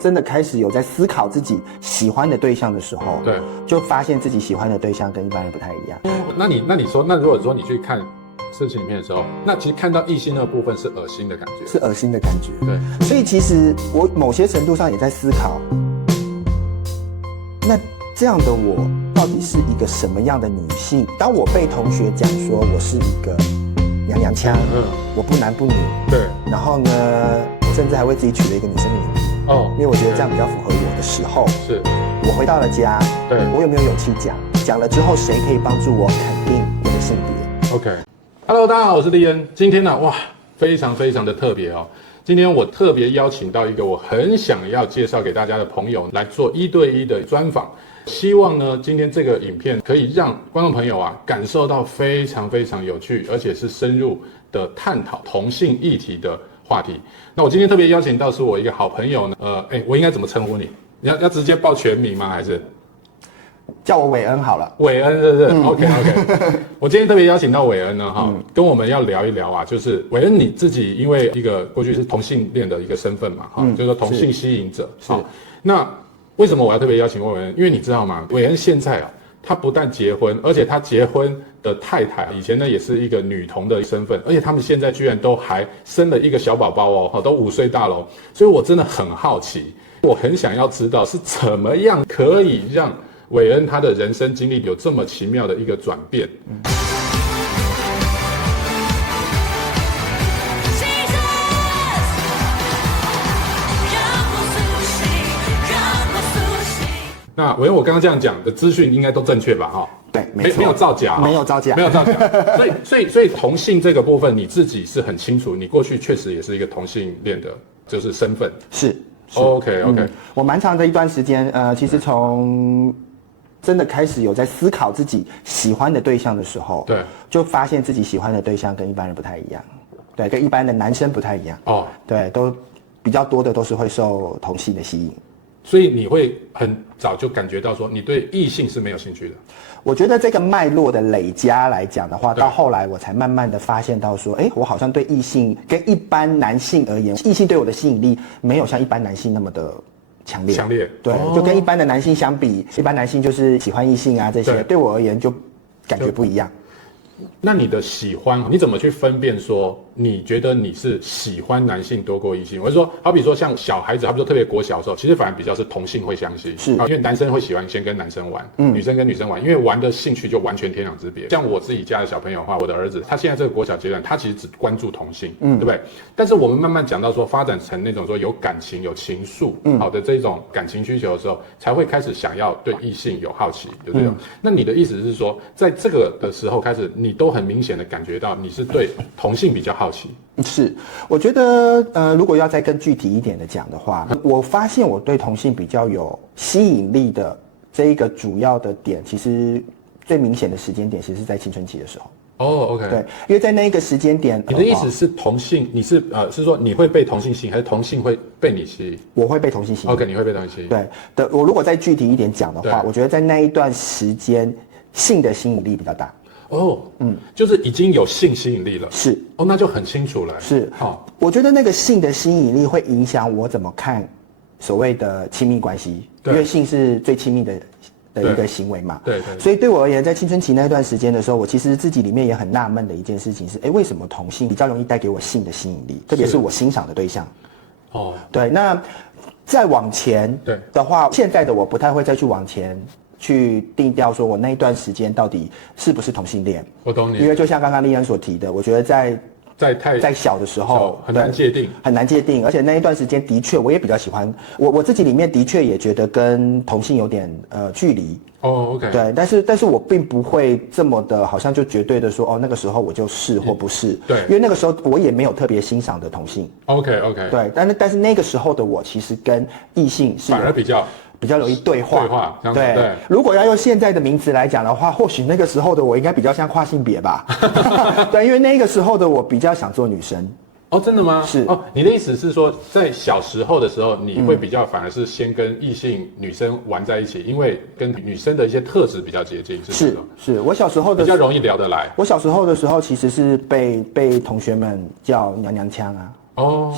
真的开始有在思考自己喜欢的对象的时候，对，就发现自己喜欢的对象跟一般人不太一样。那你说，那如果说你去看色情影片的时候，那其实看到异性那个部分是恶心的感觉，是恶心的感觉。对，所以其实我某些程度上也在思考，那这样的我到底是一个什么样的女性？当我被同学讲说我是一个娘娘腔，我不男不女，对，然后呢，我甚至还为自己取了一个女生的名字，因为我觉得这样比较符合我的时候，是我回到了家，对，我有没有勇气讲？讲了之后，谁可以帮助我肯定我的性别 ？OK，Hello， 大家好，我是立恩。今天呢，哇，非常非常的特别哦。今天我特别邀请到一个我很想要介绍给大家的朋友来做1对1的专访。希望呢，今天这个影片可以让观众朋友啊感受到非常非常有趣，而且是深入的探讨同性议题的话题。那我今天特别邀请到是我一个好朋友呢，我应该怎么称呼你？要直接报全名吗？还是叫我韦恩好了？韦恩是不是？OK。我今天特别邀请到韦恩呢，跟我们要聊一聊啊，就是韦恩你自己因为一个过去是同性恋的一个身份嘛，就是说同性吸引者。那为什么我要特别邀请韦恩？因为你知道吗？韦恩现在啊，他不但结婚，而且他结婚的太太以前呢也是一个女同的身份，而且他们现在居然都还生了一个小宝宝哦，都5岁大了。所以我真的很好奇，我很想要知道是怎么样可以让韦恩他的人生经历有这么奇妙的一个转变。那韦恩，我刚刚这样讲的资讯应该都正确吧？对，没错，没有造假，没有造假，没有造假。所以同性这个部分你自己是很清楚，你过去确实也是一个同性恋的，就是身份。是。OK，我蛮长的一段时间，其实从真的开始有在思考自己喜欢的对象的时候，对，就发现自己喜欢的对象跟一般人不太一样，对，跟一般的男生不太一样。对，都比较多的都是会受同性的吸引。所以你会很早就感觉到说你对异性是没有兴趣的。我觉得这个脉络的累加来讲的话，到后来我才慢慢的发现到说，我好像对异性跟一般男性而言，异性对我的吸引力没有像一般男性那么的强烈。对，就跟一般的男性相比，一般男性就是喜欢异性啊这些，对我而言就感觉不一样。那你的喜欢，你怎么去分辨说你觉得你是喜欢男性多过异性？我是说，好比说像小孩子，好比说特别国小的时候，其实反而比较是同性会相吸，因为男生会喜欢先跟男生玩，女生跟女生玩，因为玩的兴趣就完全天壤之别。像我自己家的小朋友的话，我的儿子，他现在这个国小阶段，他其实只关注同性，对不对？但是我们慢慢讲到说，发展成那种说有感情、有情愫，好的这种感情需求的时候，才会开始想要对异性有好奇，就这种。那你的意思是说，在这个的时候开始，你都很明显的感觉到你是对同性比较好奇。是，我觉得如果要再更具体一点的讲的话，我发现我对同性比较有吸引力的这一个主要的点，其实最明显的时间点，其实是在青春期的时候。OK， 对，因为在那一个时间点，你的意思是同性，你是是说你会被同性吸引，还是同性会被你吸引？我会被同性吸引。OK， 你会被同性吸引。对的，我如果再具体一点讲的话，我觉得在那一段时间，性的吸引力比较大。就是已经有性吸引力了，是那就很清楚了。是，我觉得那个性的吸引力会影响我怎么看所谓的亲密关系，因为性是最亲密的一个行为嘛。对。所以对我而言，在青春期那段时间的时候，我其实自己里面也很纳闷的一件事情是，为什么同性比较容易带给我性的吸引力，特别是我欣赏的对象。对，那再往前的话，现在的我不太会再去往前去定调说我那一段时间到底是不是同性恋。我懂你，因为就像刚刚立恩所提的，我觉得在小的时候很难界定，很难界定，而且那一段时间的确我也比较喜欢我自己里面的确也觉得跟同性有点距离。OK。对，但是我并不会这么的，好像就绝对的说那个时候我就是或不是。对，因为那个时候我也没有特别欣赏的同性。OK。对，但是那个时候的我其实跟异性是反而比较容易对话。对，如果要用现在的名词来讲的话，或许那个时候的我应该比较像跨性别吧。对，因为那个时候的我比较想做女生。真的吗？是。你的意思是说，在小时候的时候，你会比较反而是先跟异性女生玩在一起，因为跟女生的一些特质比较接近，是我小时候的比较容易聊得来。我小时候的时候其实是被同学们叫娘娘腔啊。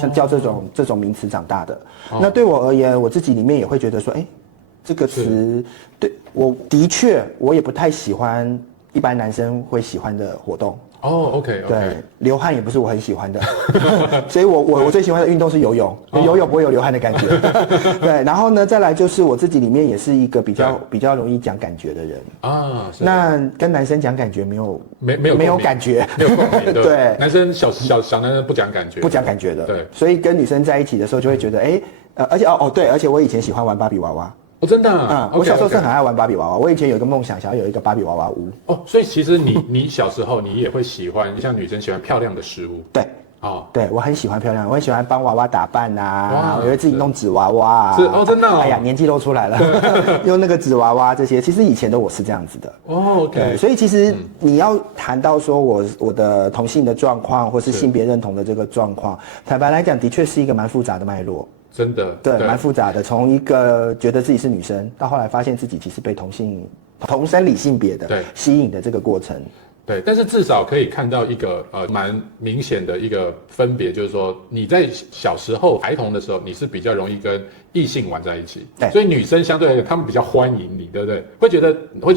像叫这种名词长大的。那对我而言，我自己里面也会觉得说，这个词对我的确我也不太喜欢一般男生会喜欢的活动。OK， 对，流汗也不是我很喜欢的，所以我最喜欢的运动是游泳，游泳不会有流汗的感觉。对，然后呢，再来就是我自己里面也是一个比较容易讲感觉的人啊。那跟男生讲感觉没有感觉，没有共鸣。对，男生小男生不讲感觉，不讲感觉的。对，所以跟女生在一起的时候就会觉得而且对，而且我以前喜欢玩芭比娃娃。真的啊？我小时候是很爱玩芭比娃娃。我以前有一个梦想，想要有一个芭比娃娃屋。所以其实你小时候你也会喜欢，像女生喜欢漂亮的事物。对。对，我很喜欢漂亮，我很喜欢帮娃娃打扮啊，我会自己弄纸娃娃啊。真的。哎呀，年纪都出来了，用那个纸娃娃这些，其实以前的我是这样子的。OK。所以其实你要谈到说我的同性的状况，或是性别认同的这个状况，坦白来讲，的确是一个蛮复杂的脉络。真的，对，蛮复杂的。从一个觉得自己是女生，到后来发现自己其实被同生理性别的吸引的这个过程。对，但是至少可以看到一个蛮明显的一个分别，就是说你在小时候孩童的时候，你是比较容易跟异性玩在一起，对，所以女生相对来讲，她们比较欢迎你，对不对？会觉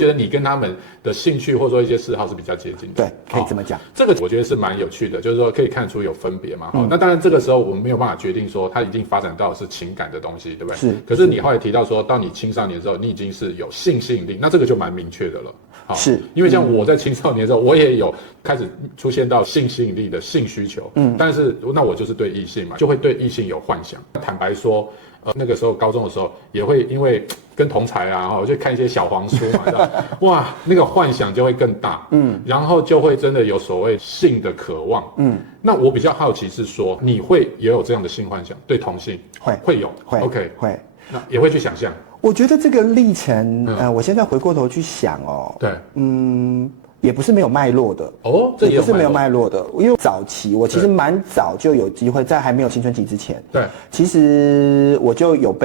得你跟他们的兴趣或者说一些嗜好是比较接近的。对，可以这么讲。这个我觉得是蛮有趣的，就是说可以看出有分别嘛。那当然这个时候我们没有办法决定说它已经发展到的是情感的东西，对不对？是。可是你后来提到说，到你青少年的时候，你已经是有性吸引力，那这个就蛮明确的了。是因为像我在青少年的时候，我也有开始出现到性吸引力的性需求，但是那我就是对异性嘛，就会对异性有幻想。坦白说，那个时候高中的时候也会因为跟同才啊，我就看一些小黄书嘛，哇，那个幻想就会更大，然后就会真的有所谓性的渴望，那我比较好奇是说，你会也有这样的性幻想，对同性会有 ，OK， 会，那也会去想象。我觉得这个历程，我现在回过头去想对，也不是没有脉络的这也不是没有脉络的，因为早期我其实蛮早就有机会，在还没有青春期之前，对，其实我就有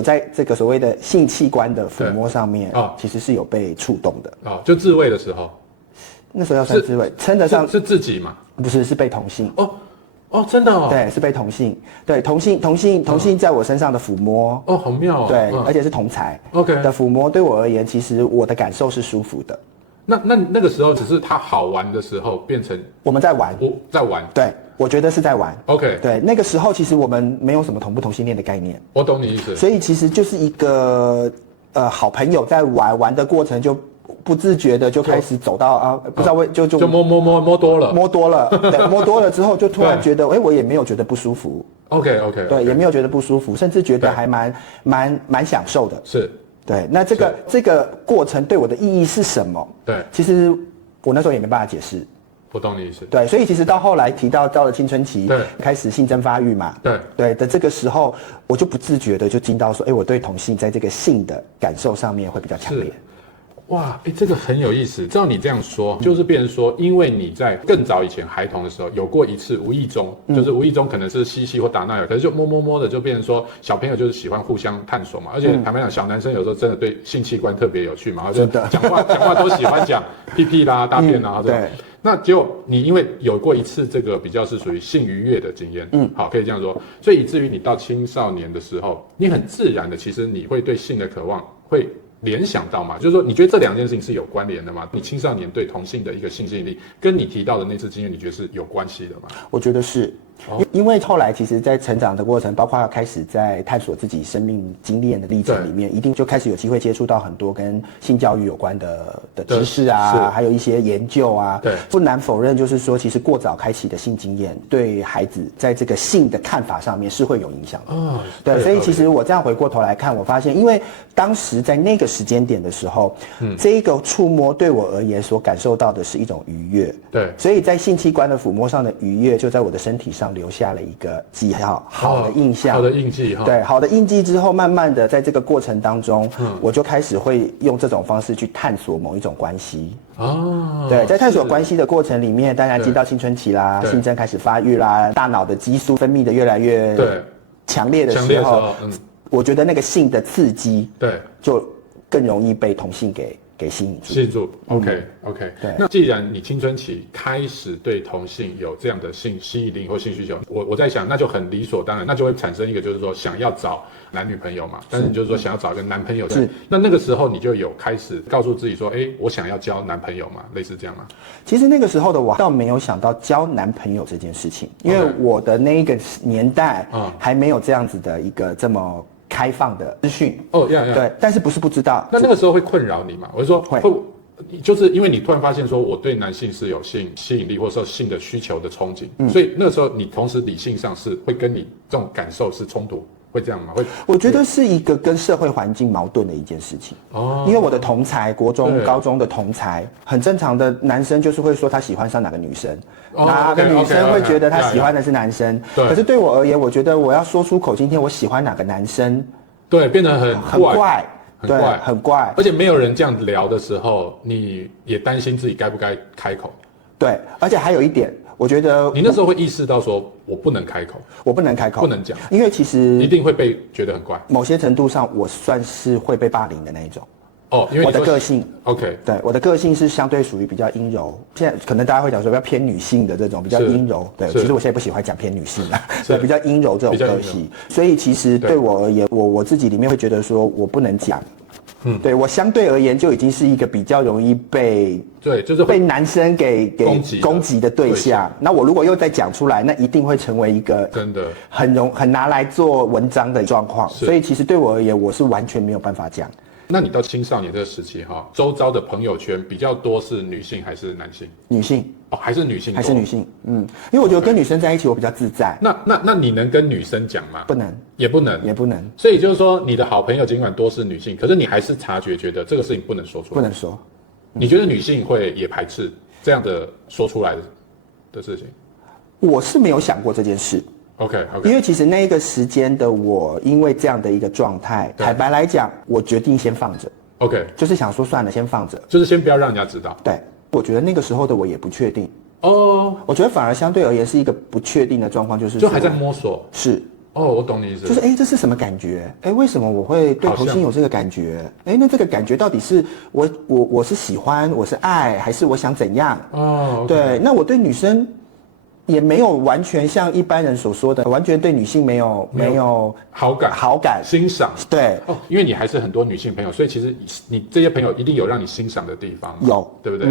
在这个所谓的性器官的抚摸上面，其实是有被触动的，就自慰的时候，那时候要算自慰，称得上是自己吗？不是，是被同性。真的对，是被同性，对同性在我身上的抚摸，好妙对，而且是同才 ，OK 的抚摸，对我而言，其实我的感受是舒服的。那个时候只是他好玩的时候，变成我们在玩，在玩，对，我觉得是在玩 ，OK， 对，那个时候其实我们没有什么同不同性恋的概念，我懂你意思，所以其实就是一个好朋友在玩的过程就。不自觉的就开始走到不知道就摸多了，对，摸多了之后就突然觉得，我也没有觉得不舒服 ，OK， 对，也没有觉得不舒服，甚至觉得还蛮享受的，是，对，那这个过程对我的意义是什么？对，其实我那时候也没办法解释，我懂你意思，对，所以其实到后来提到了青春期，对，开始性征发育嘛，对的这个时候，我就不自觉的就进到说，我对同性在这个性的感受上面会比较强烈。哇，这个很有意思。照你这样说，就是变成说，因为你在更早以前孩童的时候，有过一次无意中，就是无意中可能是嬉或打闹，可是就摸的，就变成说小朋友就是喜欢互相探索嘛。而且坦白讲，小男生有时候真的对性器官特别有趣嘛，就讲话都喜欢讲屁屁啦、大便啦，对。那结果你因为有过一次这个比较是属于性愉悦的经验，好，可以这样说，所以以至于你到青少年的时候，你很自然的，其实你会对性的渴望会联想到嘛，就是说你觉得这两件事情是有关联的吗？你青少年对同性的一个性吸引力，跟你提到的那次经验，你觉得是有关系的吗？我觉得是。因为后来其实在成长的过程，包括开始在探索自己生命经验的历程里面，一定就开始有机会接触到很多跟性教育有关的知识啊，还有一些研究啊。对，不难否认，就是说其实过早开启的性经验对孩子在这个性的看法上面是会有影响的。对，所以其实我这样回过头来看，我发现，因为当时在那个时间点的时候，这一个触摸对我而言所感受到的是一种愉悦。对，所以在性器官的抚摸上的愉悦，就在我的身体上留下了一个记号，好的印象，好的印记哈。对，好的印记之后，慢慢的在这个过程当中，我就开始会用这种方式去探索某一种关系。对，在探索关系的过程里面，当然进到青春期啦，性征开始发育啦，大脑的激素分泌的越来越强烈的时候，我觉得那个性的刺激，就更容易被同性给吸引住。吸引住 ，OK， 对。那既然你青春期开始对同性有这样的性吸引力或性需求，我在想，那就很理所当然，那就会产生一个就是说想要找男女朋友嘛，但是你就是说想要找一个男朋友，是。那个时候你就有开始告诉自己说，我想要交男朋友嘛，类似这样吗？其实那个时候的我倒没有想到交男朋友这件事情，因为我的那一个年代还没有这样子的一个这么开放的资讯。对，但是不是不知道。那个时候会困扰你吗？我是说会。就是因为你突然发现说我对男性是有性吸引力或者说性的需求的憧憬，所以那个时候你同时理性上是会跟你这种感受是冲突，会这样吗？我觉得是一个跟社会环境矛盾的一件事情。因为我的同才，国中、高中的同才，很正常的男生就是会说他喜欢上哪个女生，哪个女生会觉得他喜欢的是男生。可是对我而言，我觉得我要说出口，今天我喜欢哪个男生，对，变得很怪。对，很怪，而且没有人这样聊的时候，你也担心自己该不该开口。对，而且还有一点，我觉得你那时候会意识到说，我不能开口，不能讲，因为其实一定会被觉得很怪。某些程度上，我算是会被霸凌的那一种。因为我的个性 ，OK， 对，我的个性是相对属于比较阴柔。现在可能大家会讲说比较偏女性的这种比较阴柔，对，其实我现在不喜欢讲偏女性了，对，比较阴柔这种个性。所以其实对我而言，我自己里面会觉得说我不能讲。对，我相对而言就已经是一个比较容易就是被男生给攻击的对象。那我如果又再讲出来，那一定会成为一个真的很拿来做文章的状况。所以其实对我而言，我是完全没有办法讲。那你到青少年这个时期周遭的朋友圈比较多是女性还是男性？女性。还是女性？还是女性。因为我觉得跟女生在一起我比较自在。那你能跟女生讲吗？不能，也不能。所以就是说，你的好朋友尽管多是女性，可是你还是察觉觉得这个事情不能说出来。不能说。你觉得女性会也排斥这样的说出来的事情？我是没有想过这件事。OK， 因为其实那一个时间的我，因为这样的一个状态，坦白来讲，我决定先放着。OK， 就是想说算了，先放着，就是先不要让人家知道。对，我觉得那个时候的我也不确定。我觉得反而相对而言是一个不确定的状况，就还在摸索。是。我懂你意思。就是这是什么感觉？为什么我会对同性有这个感觉？那这个感觉到底是我是喜欢，我是爱，还是我想怎样？对，那我对女生也没有完全像一般人所说的，完全对女性没有好感、欣赏。对，因为你还是很多女性朋友，所以其实你这些朋友一定有让你欣赏的地方，有，对不对？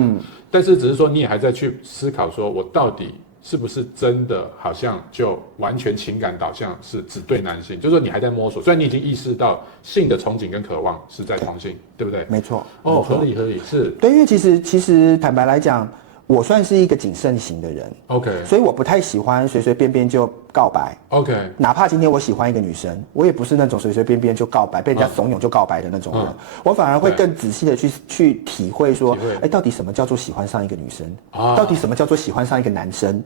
但是只是说你也还在去思考，说我到底是不是真的好像就完全情感导向是只对男性，就是说你还在摸索。虽然你已经意识到性的憧憬跟渴望是在同性，对不对？没错。合理是。对，因为其实坦白来讲，我算是一个谨慎型的人 ，OK， 所以我不太喜欢随随便便就告白 ，OK， 哪怕今天我喜欢一个女生，我也不是那种随随便便就告白，被人家怂恿就告白的那种人，我反而会更仔细的去体会说，到底什么叫做喜欢上一个女生，到底什么叫做喜欢上一个男生，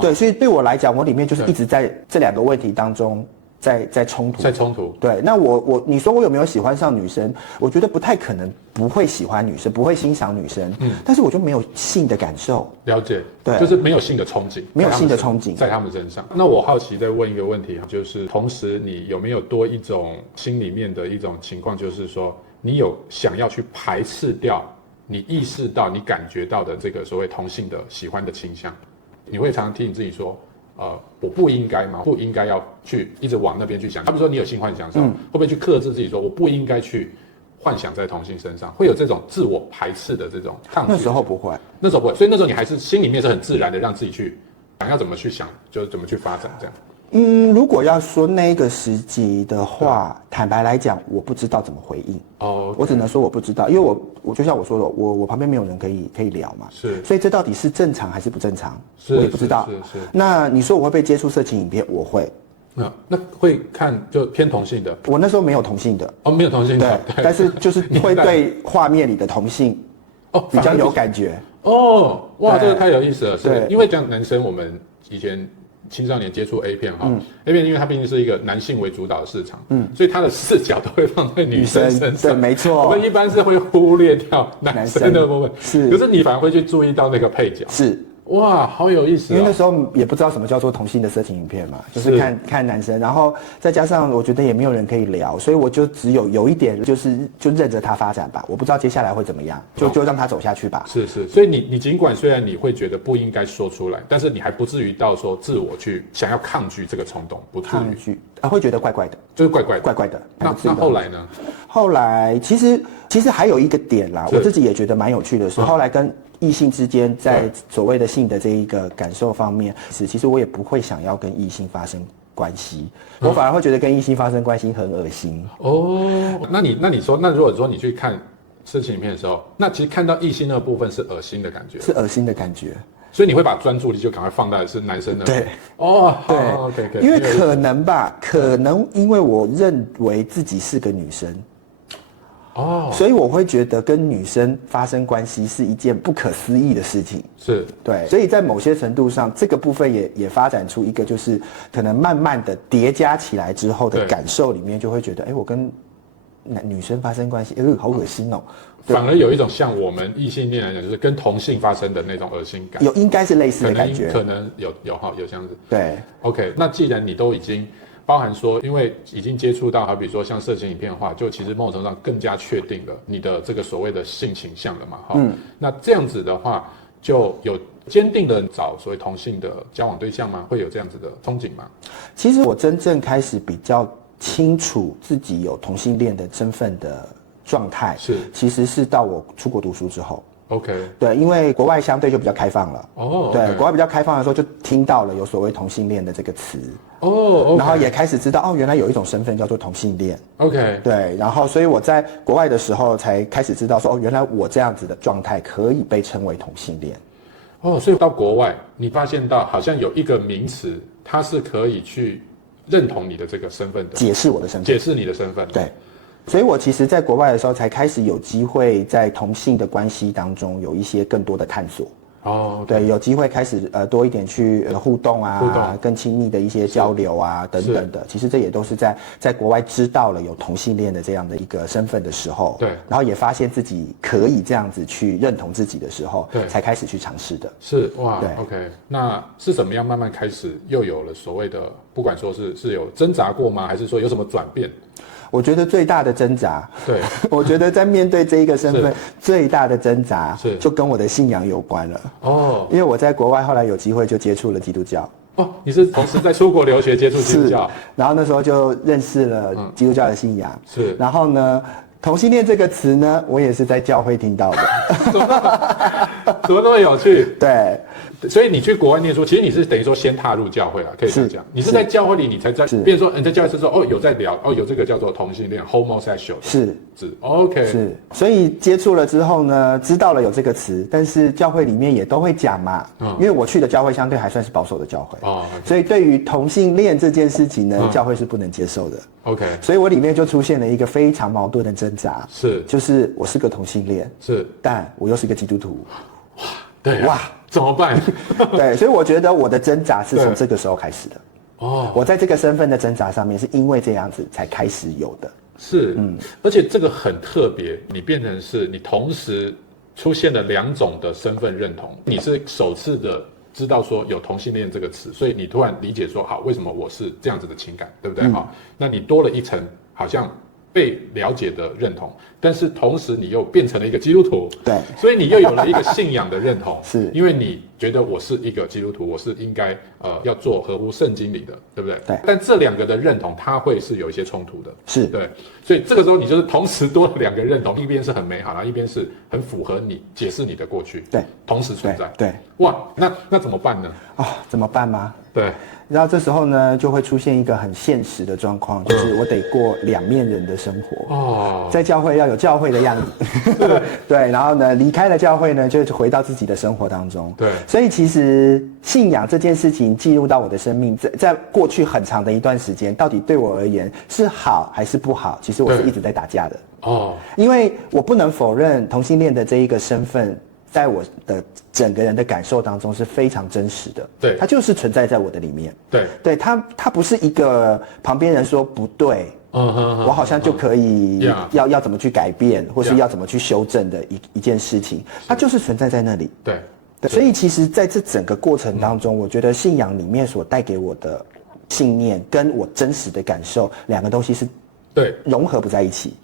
对，所以对我来讲，我里面就是一直在这两个问题当中。在冲突，对。那你说我有没有喜欢上女生？我觉得不太可能，不会喜欢女生，不会欣赏女生。但是我就没有性的感受。了解，对，就是没有性的憧憬，没有性的憧憬在他们身上。那我好奇再问一个问题，就是同时你有没有多一种心里面的一种情况，就是说你有想要去排斥掉你意识到、你感觉到的这个所谓同性的喜欢的倾向？你会常常替你自己说。我不应该吗？不应该要去一直往那边去想。他比如说你有性幻想的时候，会不会去克制自己说我不应该去幻想在同性身上？会有这种自我排斥的这种抗拒？那时候不会，所以那时候你还是心里面是很自然的让自己去想要怎么去想，就是怎么去发展这样。如果要说那个时期的话，坦白来讲，我不知道怎么回应。我只能说我不知道，因为我就像我说的，我旁边没有人可以聊嘛。是，所以这到底是正常还是不正常，我也不知道。是。那你说我会被接触色情影片，我会。那会看就偏同性的。我那时候没有同性的。没有同性的。对，但是就是会对画面里的同性比较有感觉。哇，这个太有意思了。是因为讲男生，我们以前。青少年接触 A 片A 片因为它毕竟是一个男性为主导的市场，所以它的视角都会放在女生身上，对，没错。我们一般是会忽略掉男生的部分，是。可是你反而会去注意到那个配角，是。哇，好有意思因为那时候也不知道什么叫做同性的色情影片嘛，就是看男生，然后再加上我觉得也没有人可以聊，所以我就只有一点就任着他发展吧，我不知道接下来会怎么样，就让他走下去吧。是，所以你尽管虽然你会觉得不应该说出来，但是你还不至于到说自我去想要抗拒这个冲动，不至于抗拒会觉得怪怪的，就是怪怪的。那后来呢？后来其实还有一个点啦，我自己也觉得蛮有趣的是，后来跟异性之间在所谓的性的这一个感受方面，其实我也不会想要跟异性发生关系，我反而会觉得跟异性发生关系很恶心。哦，那你说，那如果说你去看色情影片的时候，那其实看到异性那个部分是恶心的感觉，是恶心的感觉。所以你会把专注力就赶快放在是男生的。对，对，OK，因为可能因为我认为自己是个女生。所以我会觉得跟女生发生关系是一件不可思议的事情。是，对，所以在某些程度上，这个部分也发展出一个，就是可能慢慢的叠加起来之后的感受里面，就会觉得，我跟女生发生关系，好恶心哦。反而有一种像我们异性恋来讲，就是跟同性发生的那种恶心感，应该是类似的感觉，可能有这样子。对 ，OK， 那既然你都已经包含说，因为已经接触到，好比说像色情影片的话，就其实某种程度上更加确定了你的这个所谓的性倾向了嘛，那这样子的话，就有坚定的找所谓同性的交往对象吗？会有这样子的憧憬吗？其实我真正开始比较清楚自己有同性恋的身份的状态，其实是到我出国读书之后。OK， 对，因为国外相对就比较开放了。对， okay， 国外比较开放的时候，就听到了有所谓同性恋的这个词。okay， 然后也开始知道原来有一种身份叫做同性恋。OK， 对，然后所以我在国外的时候才开始知道说，原来我这样子的状态可以被称为同性恋。所以到国外，你发现到好像有一个名词，它是可以去认同你的这个身份的，解释我的身份，解释你的身份。对。所以我其实在国外的时候才开始有机会在同性的关系当中有一些更多的探索。对，有机会开始多一点去互动啊，更亲密的一些交流啊等等的。其实这也都是在国外知道了有同性恋的这样的一个身份的时候，对，然后也发现自己可以这样子去认同自己的时候，对，才开始去尝试的。是哇，对 ，OK， 那是怎么样慢慢开始又有了所谓的，不管说是有挣扎过吗，还是说有什么转变？我觉得最大的挣扎，对，我觉得在面对这一个身份最大的挣扎，就跟我的信仰有关了。因为我在国外后来有机会就接触了基督教。你是同时在出国留学接触基督教，然后那时候就认识了基督教的信仰。是，然后呢，同性恋这个词呢，我也是在教会听到的。怎么那么有趣？对。所以你去国外念书，其实你是等于说先踏入教会了，可以这样讲。你是在教会里，你才在，比如说你在教会之后，有在聊，有这个叫做同性恋 ，homosexual， 是 ，OK， 是。所以接触了之后呢，知道了有这个词，但是教会里面也都会讲嘛，因为我去的教会相对还算是保守的教会，所以对于同性恋这件事情呢，教会是不能接受的。OK， 所以我里面就出现了一个非常矛盾的挣扎，就是我是个同性恋，但我又是个基督徒，对，哇。怎么办？对，所以我觉得我的挣扎是从这个时候开始的。我在这个身份的挣扎上面，是因为这样子才开始有的。是，而且这个很特别，你变成是你同时出现了2种的身份认同，你是首次的知道说有同性恋这个词，所以你突然理解说，好，为什么我是这样子的情感，对不对？那你多了一层，好像被了解的认同，但是同时你又变成了一个基督徒，对，所以你又有了一个信仰的认同，是因为你觉得我是一个基督徒，我是应该要做合乎圣经里的，对不对？对。但这2个的认同，它会是有一些冲突的，是对。所以这个时候你就是同时多了2个认同，一边是很美好，然后一边是很符合你解释你的过去，对，同时存在，对。哇，那怎么办呢？怎么办吗？对。然后这时候呢，就会出现一个很现实的状况，就是我得过2面人的生活。在教会要有教会的样子，对。然后呢，离开了教会呢，就回到自己的生活当中。对。所以其实信仰这件事情进入到我的生命，在过去很长的一段时间，到底对我而言是好还是不好？其实我是一直在打架的。因为我不能否认同性恋的这一个身份，在我的整个人的感受当中是非常真实的，对，它就是存在在我的里面，对，它不是一个旁边人说不对，我好像就可以要怎么去改变，或是要怎么去修正的一件事情，它就是存在在那里，对，所以其实在这整个过程当中，我觉得信仰里面所带给我的信念跟我真实的感受，两个东西是对融合不在一起。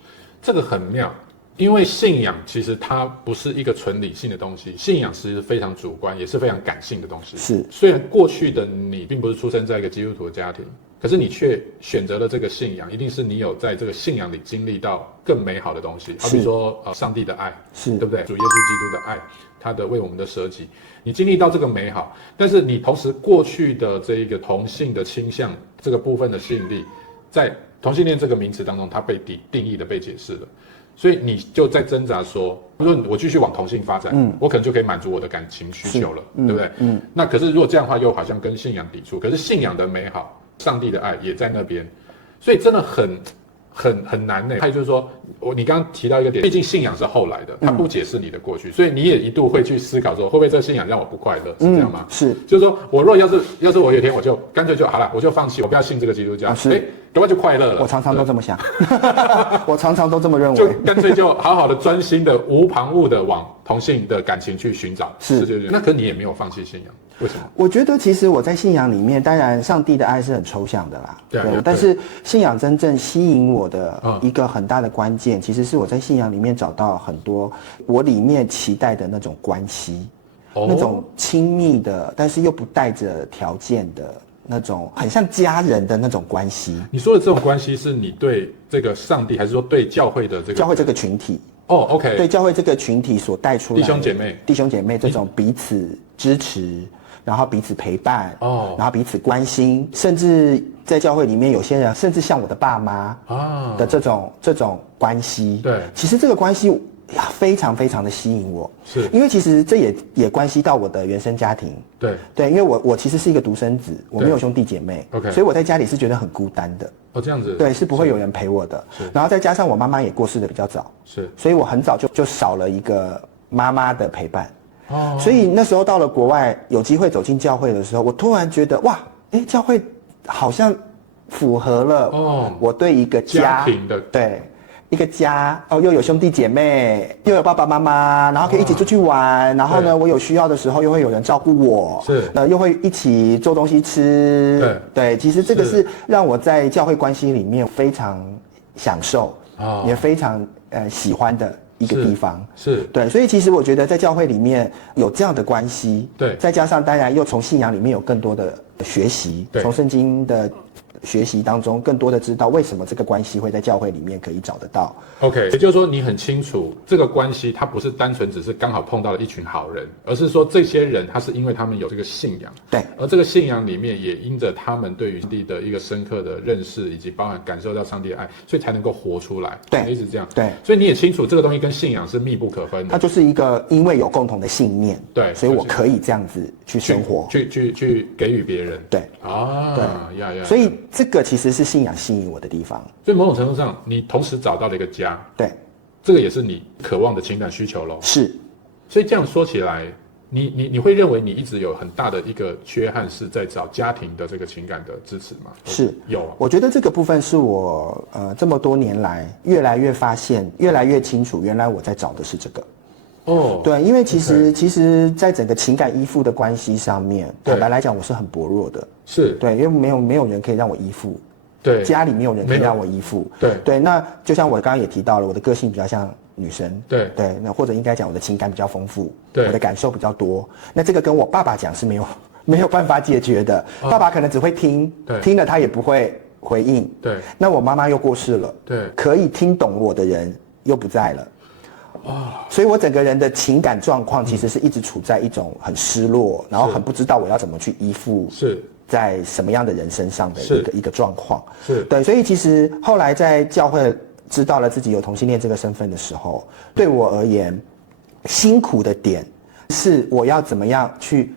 这个很妙。因为信仰其实它不是一个纯理性的东西，信仰其实是非常主观，也是非常感性的东西。是，虽然过去的你并不是出生在一个基督徒的家庭，可是你却选择了这个信仰，一定是你有在这个信仰里经历到更美好的东西。好比说，上帝的爱，是对不对？主耶稣基督的爱，他的为我们的舍己，你经历到这个美好，但是你同时过去的这一个同性的倾向这个部分的吸引力，在同性恋这个名词当中，它被定义的被解释了。所以你就在挣扎说，如果我继续往同性发展，我可能就可以满足我的感情需求了，对不对？那可是如果这样的话，又好像跟信仰抵触。可是信仰的美好，上帝的爱也在那边，所以真的很难呢。还有就是说，你刚刚提到一个点，毕竟信仰是后来的，它不解释你的过去，所以你也一度会去思考说，会不会这个信仰让我不快乐？是这样吗？是，就是说我若要是我有一天我就干脆就好了，我就放弃，我不要信这个基督教，搞不好就快乐了。我常常都这么想，我常常都这么认为，就干脆就好好的专心的无旁骛的往同性的感情去寻找。是，那可你也没有放弃信仰。为什么？我觉得其实我在信仰里面，当然上帝的爱是很抽象的啦，对，但是信仰真正吸引我的一个很大的关键，其实是我在信仰里面找到很多我里面期待的那种关系，那种亲密的，但是又不带着条件的那种，很像家人的那种关系。你说的这种关系是你对这个上帝，还是说对教会的这个教会这个群体？哦 ，OK， 对教会这个群体所带出来的弟兄姐妹这种彼此支持。然后彼此陪伴，然后彼此关心，甚至在教会里面，有些人甚至像我的爸妈的这种关系，对，其实这个关系非常非常的吸引我，是因为其实这也关系到我的原生家庭，对，因为我其实是一个独生子，我没有兄弟姐妹，OK， 所以我在家里是觉得很孤单的，这样子，对，是不会有人陪我的，然后再加上我妈妈也过世的比较早，是，所以我很早就少了一个妈妈的陪伴。所以那时候到了国外，有机会走进教会的时候，我突然觉得哇，教会好像符合了我对一个家庭的对一个家又有兄弟姐妹，又有爸爸妈妈，然后可以一起出去玩，然后呢，我有需要的时候又会有人照顾我，是又会一起做东西吃，对，其实这个是让我在教会关系里面非常享受，也非常喜欢的。一个地方是对，所以其实我觉得在教会里面有这样的关系，对，再加上当然又从信仰里面有更多的学习，从圣经的学习当中更多的知道为什么这个关系会在教会里面可以找得到。OK， 也就是说你很清楚这个关系它不是单纯只是刚好碰到了一群好人，而是说这些人他是因为他们有这个信仰，对，而这个信仰里面也因着他们对于上帝的一个深刻的认识以及包含感受到上帝的爱，所以才能够活出来，对，一直这样，对，所以你也清楚这个东西跟信仰是密不可分的，它就是一个因为有共同的信念，对，所以我可以这样子去生活，去给予别人，对，对，所以这个其实是信仰吸引我的地方。所以某种程度上，你同时找到了一个家，对，这个也是你渴望的情感需求咯。是，所以这样说起来，你会认为你一直有很大的一个缺憾是在找家庭的这个情感的支持吗？是有，我觉得这个部分是我这么多年来越来越发现，越来越清楚，原来我在找的是这个。对，因为其实在整个情感依附的关系上面，坦白来讲，我是很薄弱的。是对，因为没有人可以让我依附，对，家里没有人可以让我依附，对。那就像我刚刚也提到了，我的个性比较像女生，对，那或者应该讲我的情感比较丰富，对，我的感受比较多。那这个跟我爸爸讲是没有办法解决的，爸爸可能只会听，听了他也不会回应，对。那我妈妈又过世了，对，可以听懂我的人又不在了。所以我整个人的情感状况其实是一直处在一种很失落，然后很不知道我要怎么去依附，是在什么样的人身上的一个状况，是对。所以其实后来在教会知道了自己有同性恋这个身份的时候，对我而言辛苦的点是我要怎么样去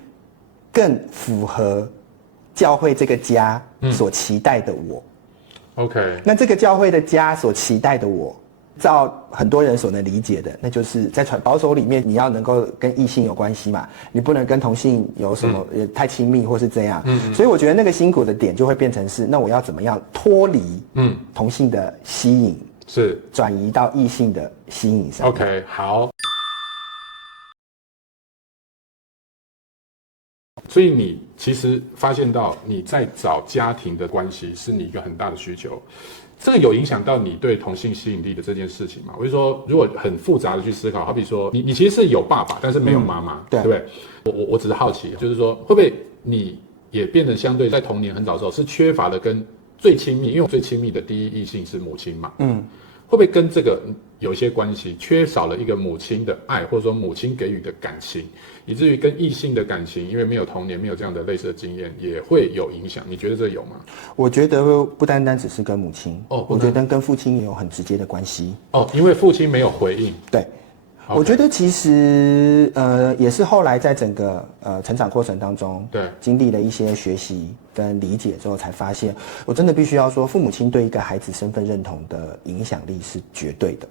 更符合教会这个家所期待的我。OK， 那这个教会的家所期待的我，照很多人所能理解的，那就是在保守里面，你要能够跟异性有关系嘛，你不能跟同性有什么太亲密或是这样。所以我觉得那个辛苦的点就会变成是，那我要怎么样脱离同性的吸引，是转移到异性的吸引上。OK， 好。所以你其实发现到你在找家庭的关系是你一个很大的需求，这个有影响到你对同性吸引力的这件事情吗？我就说，如果很复杂的去思考，好比说你其实是有爸爸，但是没有妈妈，对不对？我只是好奇，就是说会不会你也变得相对在童年很早的时候是缺乏的跟最亲密，因为我最亲密的第一异性是母亲嘛，会不会跟这个有一些关系？缺少了一个母亲的爱，或者说母亲给予的感情，以至于跟异性的感情，因为没有童年，没有这样的类似的经验，也会有影响。你觉得这有吗？我觉得不单单只是跟母亲，我觉得跟父亲也有很直接的关系。因为父亲没有回应。对。我觉得其实也是后来在整个成长过程当中，对，经历了一些学习跟理解之后，才发现我真的必须要说，父母亲对一个孩子身份认同的影响力是绝对的，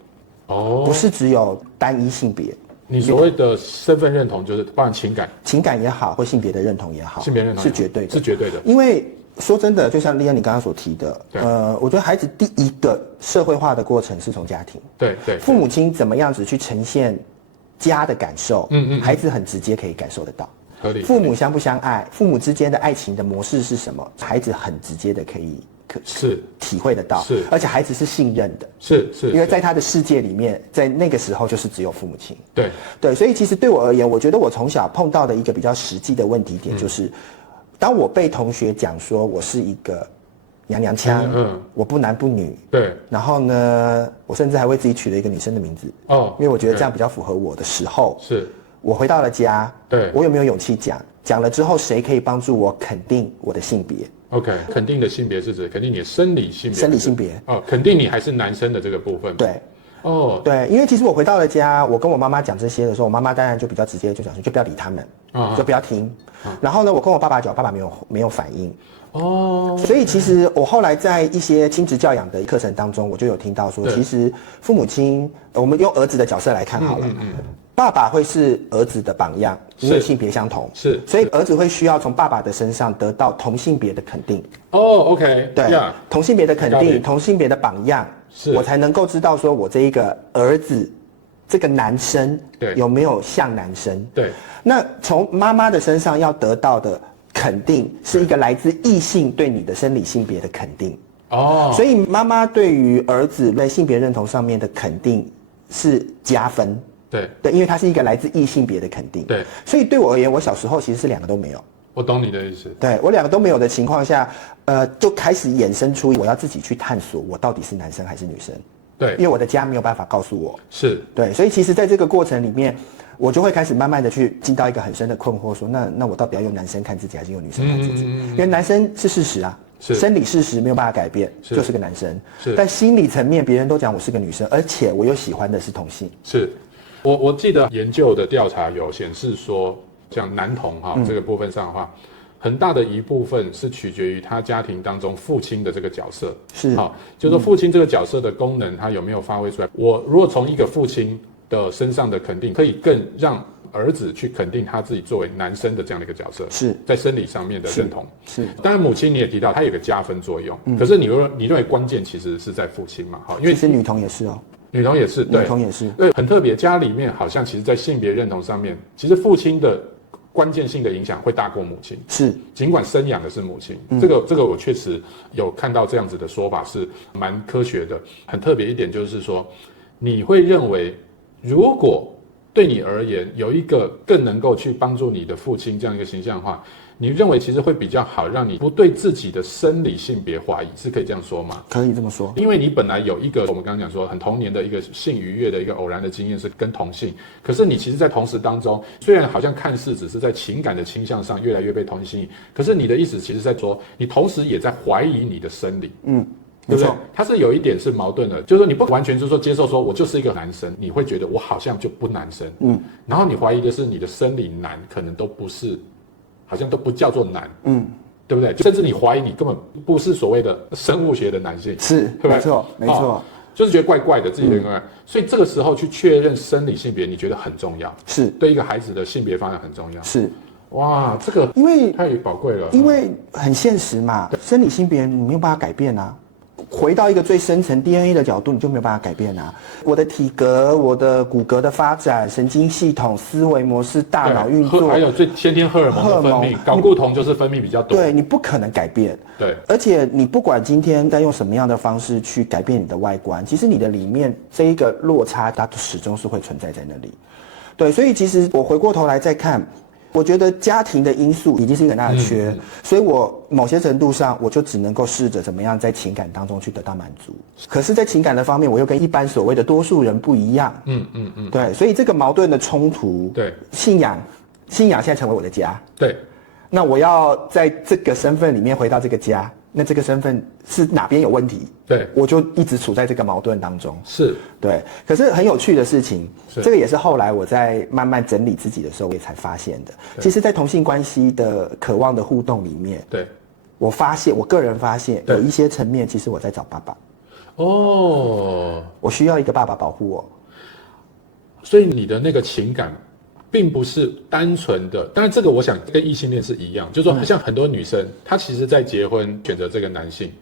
不是只有单一性别。你所谓的身份认同，就是包含情感也好，或性别的认同也好，性别认同是绝对的，是绝对的，因为。说真的，就像立安你刚刚所提的，我觉得孩子第一个社会化的过程是从家庭，对，父母亲怎么样子去呈现家的感受，孩子很直接可以感受得到。合理。父母相不相爱，父母之间的爱情的模式是什么，孩子很直接的可以体会得到，而且孩子是信任的，因为在他的世界里面，在那个时候就是只有父母亲，对，所以其实对我而言，我觉得我从小碰到的一个比较实际的问题点就是。当我被同学讲说我是一个娘娘腔，我不男不女，对，然后呢，我甚至还为自己取了一个女生的名字，因为我觉得这样比较符合我的时候，我回到了家，对，我有没有勇气讲了之后，谁可以帮助我肯定我的性别 ？OK， 肯定的性别是指肯定你的生理性别，肯定你还是男生的这个部分，对。对，因为其实我回到了家，我跟我妈妈讲这些的时候，我妈妈当然就比较直接就讲说，就不要理他们，就不要听。然后呢，我跟我爸爸讲，爸爸没有反应。所以其实我后来在一些亲子教养的课程当中，我就有听到说，其实父母亲，我们用儿子的角色来看好了，爸爸会是儿子的榜样，因为性别相同，所以儿子会需要从爸爸的身上得到同性别的肯定。OK， 对，同性别的肯定，同性别的榜样。我才能够知道说我这一个儿子，这个男生有没有像男生？对，那从妈妈的身上要得到的肯定，是一个来自异性对你的生理性别的肯定。所以妈妈对于儿子在性别认同上面的肯定是加分。对，因为它是一个来自异性别的肯定。对，所以对我而言，我小时候其实是两个都没有。我懂你的意思。对，我两个都没有的情况下，就开始衍生出我要自己去探索我到底是男生还是女生。对，因为我的家没有办法告诉我。对，所以其实在这个过程里面，我就会开始慢慢的去进到一个很深的困惑，说那我到底要用男生看自己还是用女生看自己？因为男生是事实啊，生理事实没有办法改变，就是个男生。但心理层面，别人都讲我是个女生，而且我又喜欢的是同性。我记得研究的调查有显示说。像男童这个部分上的话，很大的一部分是取决于他家庭当中父亲的这个角色，就是说父亲这个角色的功能他有没有发挥出来。我如果从一个父亲的身上的肯定，可以更让儿子去肯定他自己作为男生的这样的一个角色，在生理上面的认同。当然母亲你也提到，它有个加分作用。可是你认为关键其实是在父亲嘛？因为其实女童也是女童也是，女童也是，对，很特别。家里面好像其实在性别认同上面，其实父亲的关键性的影响会大过母亲，尽管生养的是母亲，这个我确实有看到这样子的说法是蛮科学的。很特别一点就是说，你会认为如果对你而言有一个更能够去帮助你的父亲这样一个形象的话，你认为其实会比较好，让你不对自己的生理性别怀疑，是可以这样说吗？可以这么说，因为你本来有一个我们刚刚讲说很童年的一个性愉悦的一个偶然的经验是跟同性，可是你其实在同时当中，虽然好像看似只是在情感的倾向上越来越被同性吸引，可是你的意思其实在说，你同时也在怀疑你的生理。对不对？它是有一点是矛盾的，就是说你不完全就是说接受说我就是一个男生，你会觉得我好像就不男生，然后你怀疑的是你的生理男可能都不是，好像都不叫做男，对不对？甚至你怀疑你根本不是所谓的生物学的男性，对不对？没错，就是觉得怪怪的自己的怪，所以这个时候去确认生理性别，你觉得很重要，对一个孩子的性别方向很重要，哇，这个因为太宝贵了，因为很现实嘛，生理性别你没有办法改变啊。回到一个最深层 DNA 的角度，你就没有办法改变啊。我的体格、我的骨骼的发展、神经系统、思维模式、大脑运作，还有最先天荷尔蒙的分泌，睾固酮就是分泌比较多。对，你不可能改变。对，而且你不管今天在用什么样的方式去改变你的外观，其实你的里面这一个落差，它始终是会存在在那里。对，所以其实我回过头来再看。我觉得家庭的因素已经是一个很大的缺，所以我某些程度上我就只能够试着怎么样在情感当中去得到满足。可是，在情感的方面，我又跟一般所谓的多数人不一样。对，所以这个矛盾的冲突，对，信仰现在成为我的家。对，那我要在这个身份里面回到这个家，那这个身份是哪边有问题？对，我就一直处在这个矛盾当中。是，对。可是很有趣的事情，这个也是后来我在慢慢整理自己的时候，我也才发现的。其实，在同性关系的渴望的互动里面，对，我个人发现有一些层面，其实我在找爸爸。哦，我需要一个爸爸保护我。所以你的那个情感并不是单纯的，当然这个我想跟异性恋是一样，就是说像很多女生，她其实在结婚选择这个男性，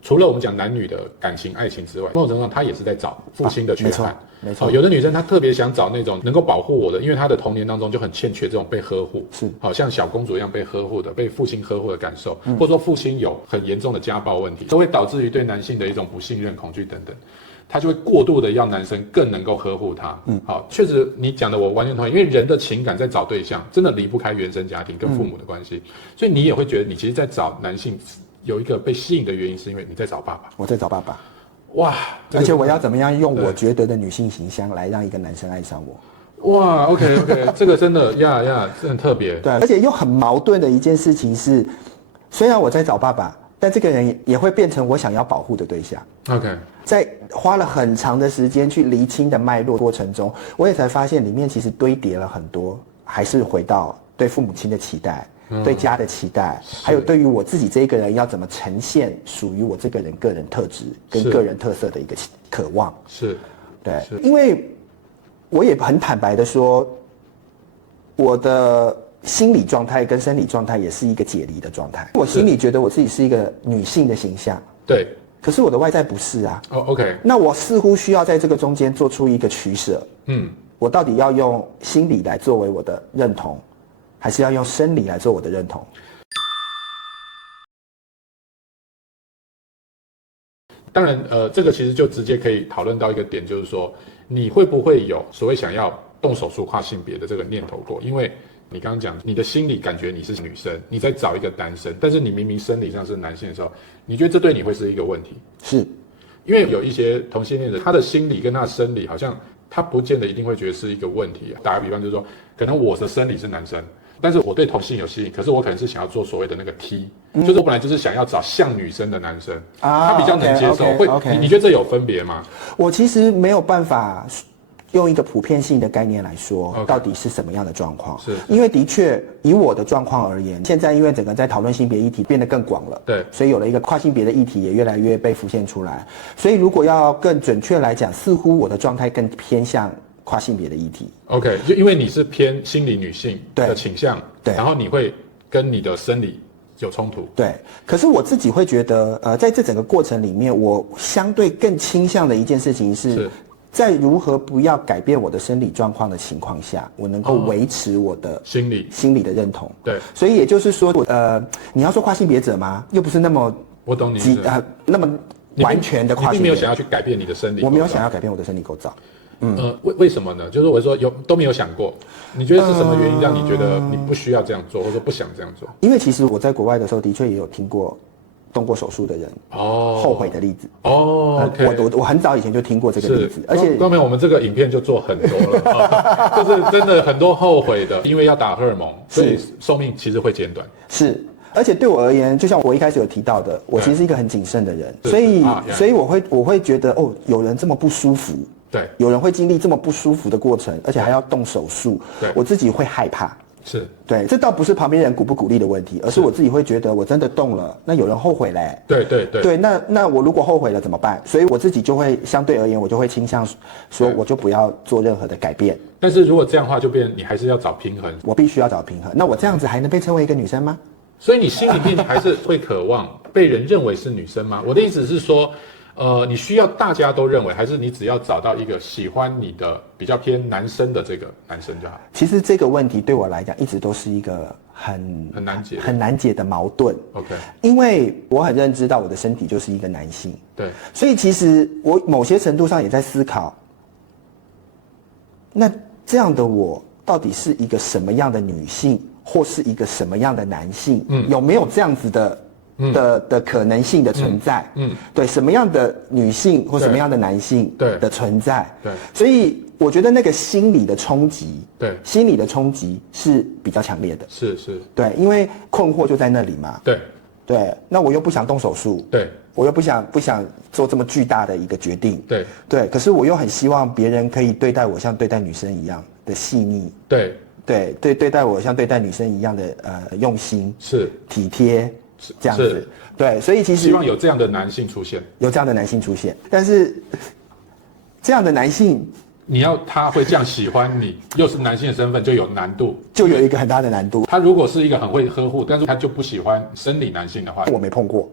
除了我们讲男女的感情爱情之外，某种程度上她也是在找父亲的缺憾。没错，有的女生她特别想找那种能够保护我的，因为她的童年当中就很欠缺这种被呵护，是，好像小公主一样被呵护的，被父亲呵护的感受，或者说父亲有很严重的家暴问题，都会导致于对男性的一种不信任、恐惧等等。他就会过度的要男生更能够呵护他。好，确实你讲的我完全同意，因为人的情感在找对象，真的离不开原生家庭跟父母的关系，所以你也会觉得你其实在找男性有一个被吸引的原因，是因为你在找爸爸。我在找爸爸。哇！而且我要怎么样用我觉得的女性形象来让一个男生爱上我？哇 ，OK， 这个真的这很特别。对，而且又很矛盾的一件事情是，虽然我在找爸爸。但这个人也会变成我想要保护的对象。OK， 在花了很长的时间去厘清的脉络过程中，我也才发现里面其实堆叠了很多，还是回到对父母亲的期待，对家的期待，还有对于我自己这个人要怎么呈现属于我这个人个人特质跟个人特色的一个渴望。是，对，因为我也很坦白的说，我的心理状态跟生理状态也是一个解离的状态。我心里觉得我自己是一个女性的形象，对，可是我的外在不是啊。OK， 那我似乎需要在这个中间做出一个取舍。我到底要用心理来作为我的认同，还是要用生理来做我的认同？当然，这个其实就直接可以讨论到一个点，就是说你会不会有所谓想要动手术跨性别的这个念头过？因为你刚刚讲，你的心理感觉你是女生，你在找一个男生，但是你明明生理上是男性的时候，你觉得这对你会是一个问题？是，因为有一些同性恋者，他的心理跟他的生理好像他不见得一定会觉得是一个问题。打个比方就是说，可能我的生理是男生，但是我对同性有吸引，可是我可能是想要做所谓的那个 T，就是我本来就是想要找像女生的男生，他比较能接受。你觉得这有分别吗？我其实没有办法用一个普遍性的概念来说，到底是什么样的状况？是，因为的确以我的状况而言，现在因为整个在讨论性别议题变得更广了，对，所以有了一个跨性别的议题也越来越被浮现出来。所以如果要更准确来讲，似乎我的状态更偏向跨性别的议题。OK， 就因为你是偏心理女性的倾向，对，然后你会跟你的生理有冲突。对，可是我自己会觉得，在这整个过程里面，我相对更倾向的一件事情是在如何不要改变我的生理状况的情况下，我能够维持我的心理的认同。对，所以也就是说，你要说跨性别者吗？又不是那么我懂你那么完全的跨性别，你并没有想要去改变你的生理构造。我没有想要改变我的生理构造。为什么呢？就是我说都没有想过，你觉得是什么原因让你觉得你不需要这样做，或者不想这样做？因为其实我在国外的时候，的确也有听过动过手术的人后悔的例子。我很早以前就听过这个例子，而且后面我们这个影片就做很多了，就是真的很多后悔的，因为要打荷尔蒙，所以寿命其实会减短。是。而且对我而言，就像我一开始有提到的，我其实是一个很谨慎的人，所以我会觉得有人这么不舒服，对，有人会经历这么不舒服的过程，而且还要动手术，我自己会害怕。是对，这倒不是旁边人鼓不鼓励的问题，而是我自己会觉得我真的动了，那有人后悔嘞。对，那我如果后悔了怎么办？所以我自己就会相对而言，我就会倾向说，我就不要做任何的改变。但是如果这样的话，就变你还是要找平衡。我必须要找平衡。那我这样子还能被称为一个女生吗？所以你心里面还是会渴望被人认为是女生吗？我的意思是说，你需要大家都认为，还是你只要找到一个喜欢你的比较偏男生的这个男生就好？其实这个问题对我来讲一直都是一个很难解的矛盾。OK， 因为我很认知到我的身体就是一个男性，对，所以其实我某些程度上也在思考，那这样的我到底是一个什么样的女性，或是一个什么样的男性？有没有这样子的可能性的存在？对，什么样的女性或什么样的男性的存在？对，所以我觉得那个心理的衝擊，对，心理的衝擊是比较强烈的。是，对，因为困惑就在那里嘛。对，那我又不想动手术，对，我又不想做这么巨大的一个决定，对，可是我又很希望别人可以对待我像对待女生一样的细腻，对待我像对待女生一样的用心，是体贴，这样子，对，所以其实希望有这样的男性出现，但是这样的男性。你要他会这样喜欢你，又是男性的身份，就有难度，就有一个很大的难度。他如果是一个很会呵护，但是他就不喜欢生理男性的话，我没碰过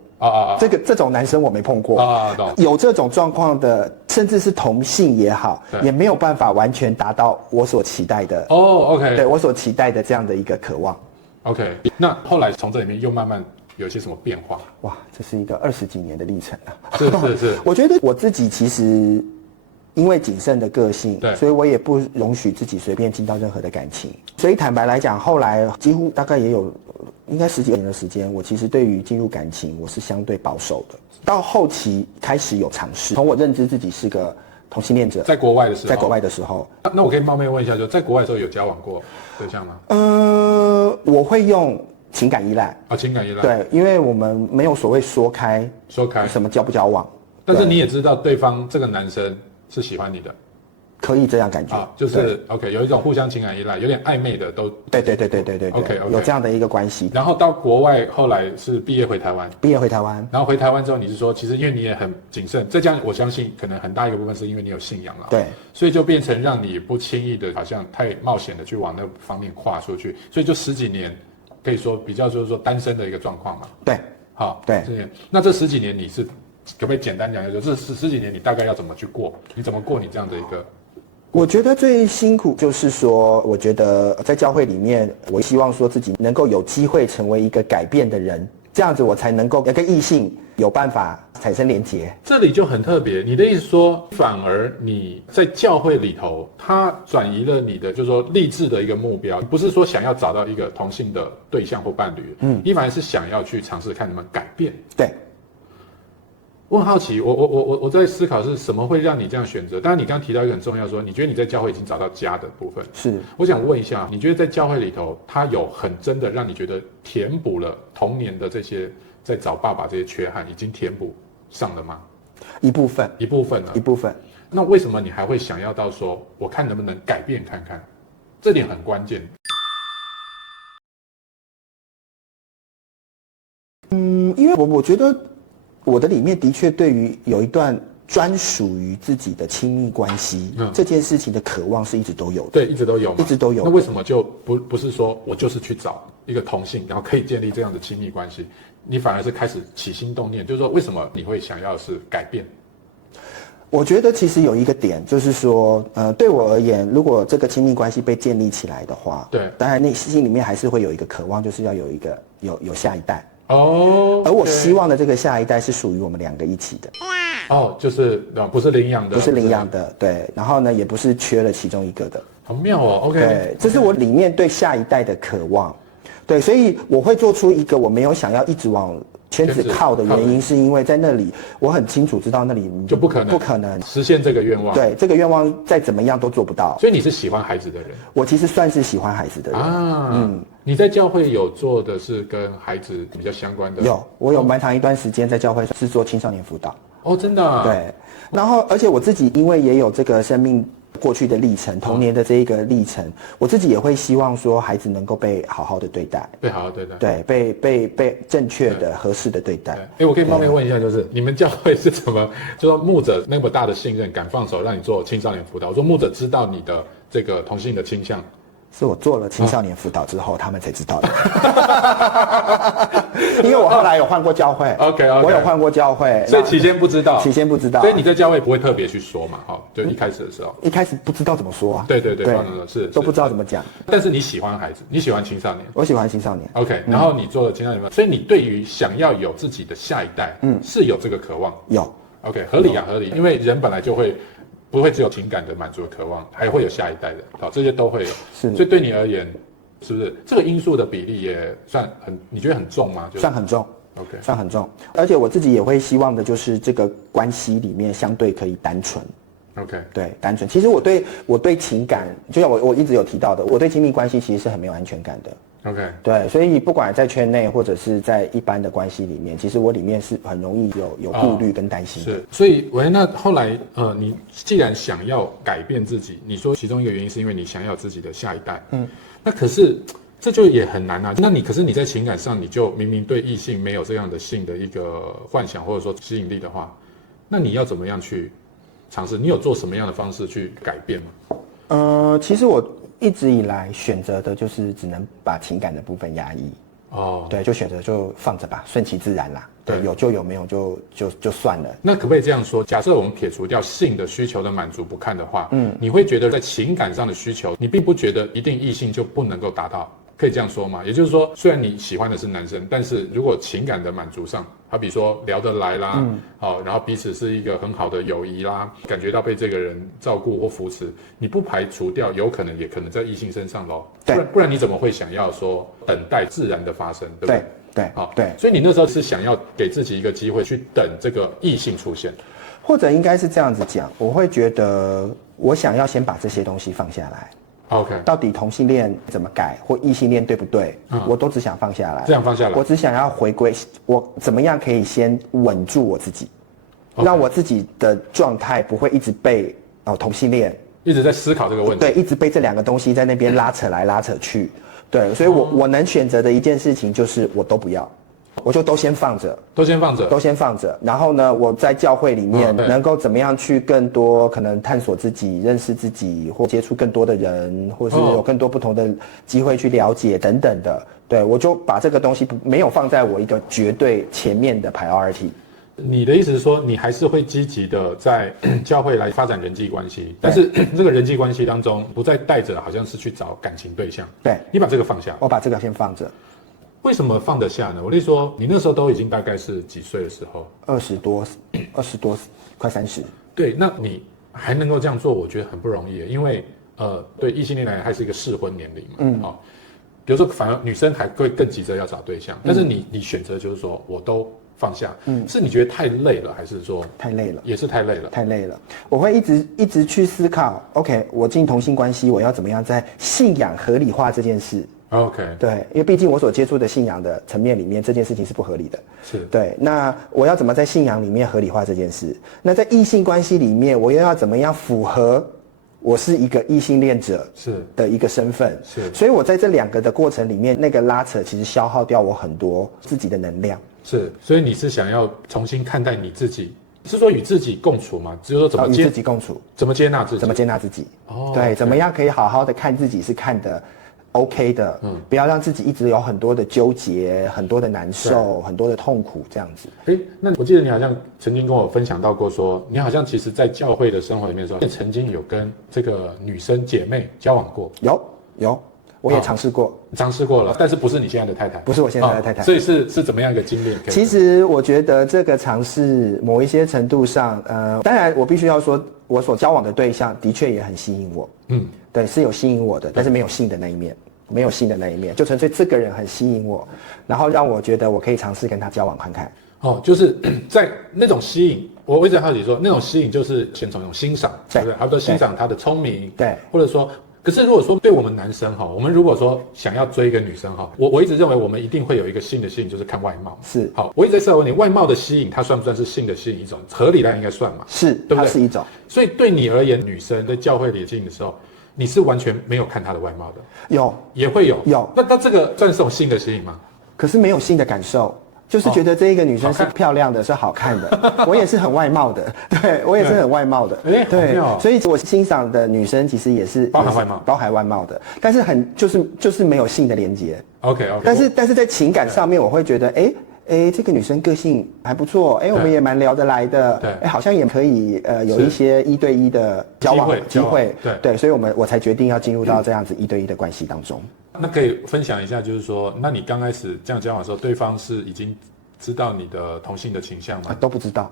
这种男生我没碰过懂。有这种状况的，甚至是同性也好，也没有办法完全达到我所期待的OK， 对我所期待的这样的一个渴望。OK， 那后来从这里面又慢慢有一些什么变化？哇，这是一个20几年的历程啊！是，我觉得我自己其实。因为谨慎的个性，所以我也不容许自己随便进到任何的感情。所以坦白来讲，后来几乎大概也有应该10几年的时间，我其实对于进入感情我是相对保守的。到后期开始有尝试，从我认知自己是个同性恋者，在国外的时候，那我可以冒昧问一下，就在国外的时候有交往过对象吗？我会用情感依赖情感依赖，对，因为我们没有所谓说开什么交不交往，但是你也知道对方这个男生是喜欢你的，可以这样感觉就是 OK， 有一种互相情感依赖，有点暧昧的都对 OK， 有这样的一个关系。然后到国外，后来是毕业回台湾，然后回台湾之后，你是说其实因为你也很谨慎，再加上我相信可能很大一个部分是因为你有信仰了，对，所以就变成让你不轻易的，好像太冒险的去往那方面跨出去，所以就10几年可以说比较就是说单身的一个状况嘛。对，好，对，那这10几年你是可不可以简单讲一下，这10几年你大概要怎么去过？你怎么过你这样的一个？我觉得最辛苦就是说，我觉得在教会里面，我希望说自己能够有机会成为一个改变的人，这样子我才能够跟异性有办法产生连结。这里就很特别，你的意思说，反而你在教会里头，它转移了你的就是说立志的一个目标，不是说想要找到一个同性的对象或伴侣，你反而是想要去尝试看能不能改变。对。我很好奇，我在思考是什么会让你这样选择？当然，你刚刚提到一个很重要，说你觉得你在教会已经找到家的部分。是，我想问一下，你觉得在教会里头，它有很真的让你觉得填补了童年的这些在找爸爸这些缺憾，已经填补上了吗？一部分呢？一部分。那为什么你还会想要到说，我看能不能改变看看？这点很关键。因为我觉得。我的里面的确对于有一段专属于自己的亲密关系，这件事情的渴望是一直都有的。对，一直都有。那为什么就不是说我就是去找一个同性，然后可以建立这样的亲密关系？你反而是开始起心动念，就是说为什么你会想要是改变？我觉得其实有一个点，就是说，对我而言，如果这个亲密关系被建立起来的话，对，当然内心里面还是会有一个渴望，就是要有一个有下一代。而我希望的这个下一代是属于我们2个一起的。就是不是领养的，不是领养的，对。然后呢，也不是缺了其中一个的。好妙哦 ，OK。对，这是我里面对下一代的渴望。对，所以我会做出一个我没有想要一直往圈子靠的原因，是因为在那里我很清楚知道那里就不可能实现这个愿望。对，这个愿望再怎么样都做不到。所以你是喜欢孩子的人？我其实算是喜欢孩子的人。你在教会有做的是跟孩子比较相关的？我有蛮长一段时间在教会是做青少年辅导。真的？对。然后，而且我自己因为也有这个生命过去的历程，童年的这一个历程，我自己也会希望说孩子能够被好好的对待，被好好对待，对，被正确的、合适的对待。我可以冒昧问一下，就是你们教会是怎么，就说牧者那么大的信任，敢放手让你做青少年辅导？我说牧者知道你的这个同性的倾向，是我做了青少年辅导之后，他们才知道的。因为我后来有换过教会 ，OK， 我有换过教会，所以期间不知道，所以你在教会不会特别去说嘛？就一开始的时候，一开始不知道怎么说啊。对，是都不知道怎么讲。但是你喜欢孩子，你喜欢青少年，我喜欢青少年。OK，然后你做了青少年，所以你对于想要有自己的下一代，是有这个渴望。有 ，OK， 合理，因为人本来就会。不会只有情感的满足的渴望，还会有下一代的，这些都会有。是，所以对你而言，是不是这个因素的比例也算你觉得很重吗？算很重 ，OK， 算很重。而且我自己也会希望的就是这个关系里面相对可以单纯。OK， 对，单纯。其实我对情感，就像我一直有提到的，我对亲密关系其实是很没有安全感的。OK， 对，所以不管在圈内或者是在一般的关系里面，其实我里面是很容易有顾虑跟担心的。是，所以那后来你既然想要改变自己，你说其中一个原因是因为你想要自己的下一代，那可是这就也很难啊。那可是你在情感上，你就明明对异性没有这样的性的一个幻想或者说吸引力的话，那你要怎么样去尝试？你有做什么样的方式去改变吗？其实我一直以来选择的就是只能把情感的部分压抑。对，就选择就放着吧，顺其自然啦。对，有就有，没有就算了。那可不可以这样说？假设我们撇除掉性的需求的满足不看的话，你会觉得在情感上的需求，你并不觉得一定异性就不能够达到，可以这样说吗？也就是说，虽然你喜欢的是男生，但是如果情感的满足上，好比说聊得来啦，然后彼此是一个很好的友谊啦，感觉到被这个人照顾或扶持，你不排除掉有可能也可能在异性身上咯。不然你怎么会想要说等待自然的发生，对不对？对，所以你那时候是想要给自己一个机会去等这个异性出现，或者应该是这样子讲，我会觉得我想要先把这些东西放下来。OK， 到底同性恋怎么改，或异性恋对不对？我都只想放下来。这样放下来，我只想要回归，我怎么样可以先稳住我自己，让我自己的状态不会一直被同性恋一直在思考这个问题。对，一直被这两个东西在那边拉扯来拉扯去。对，所以我能选择的一件事情就是我都不要。我就都先放着，都先放着。然后呢，我在教会里面能够怎么样去更多可能探索自己、认识自己，或接触更多的人，或是有更多不同的机会去了解等等的。对，我就把这个东西没有放在我一个绝对前面的 priority。你的意思是说，你还是会积极的在教会来发展人际关系，但是这个人际关系当中不再带着好像是去找感情对象。对，你把这个放下，我把这个先放着。为什么放得下呢？我跟你说，你那时候都已经大概是几岁的时候？20多，快30。对，那你还能够这样做，我觉得很不容易，因为对异性恋来讲还是一个适婚年龄嘛。比如说反而女生还会更急着要找对象，但是你选择就是说我都放下，是你觉得太累了，还是说太累了？也是太累了，太累了。我会一直去思考 ，OK， 我进同性关系，我要怎么样在信仰合理化这件事。OK， 对，因为毕竟我所接触的信仰的层面里面，这件事情是不合理的。是对，那我要怎么在信仰里面合理化这件事？那在异性关系里面，我又要怎么样符合我是一个异性恋者的一个身份？是，所以我在这两个的过程里面，那个拉扯其实消耗掉我很多自己的能量。是，所以你是想要重新看待你自己，是说与自己共处吗？就是说怎么与自己共处，怎么接纳自己？怎么接纳自己？对，怎么样可以好好的看自己是看的。OK 的，不要让自己一直有很多的纠结、很多的难受、很多的痛苦这样子。那我记得你好像曾经跟我分享到过说，你好像其实在教会的生活里面的时候，曾经有跟这个女生姐妹交往过。有，我也尝试过了，但是不是你现在的太太？不是我现在的太太。所以是怎么样一个经历？其实我觉得这个尝试某一些程度上，当然我必须要说，我所交往的对象的确也很吸引我。对，是有吸引我的，但是没有性的那一面，就纯粹这个人很吸引我，然后让我觉得我可以尝试跟他交往看看。就是在那种吸引，我一直好奇说，那种吸引就是先从一种欣赏，对不对？好比说欣赏他的聪明，对，或者说，可是如果说对我们男生我们如果说想要追一个女生我一直认为我们一定会有一个性的吸引，就是看外貌。是，我一直在思考问题，外貌的吸引，它算不算是性的吸引一种？合理的应该算嘛？是，对不对？它是一种。所以对你而言，女生在教会里吸引的时候，你是完全没有看她的外貌的？有，也会有。有。那这个算是种性的吸引吗？可是没有性的感受，就是觉得这一个女生是漂亮的，是好看的，我也是很外貌的，对我也是很外貌的，对，所以我欣赏的女生其实也是包含外貌，包含外貌的，但是就是没有性的连结。OK， 但是在情感上面，我会觉得，这个女生个性还不错，我们也蛮聊得来的，对，好像也可以有一些1对1的交往机会，对，所以我才决定要进入到这样子1对1的关系当中。那可以分享一下，就是说，那你刚开始这样交往的时候，对方是已经知道你的同性的倾向吗？都不知道，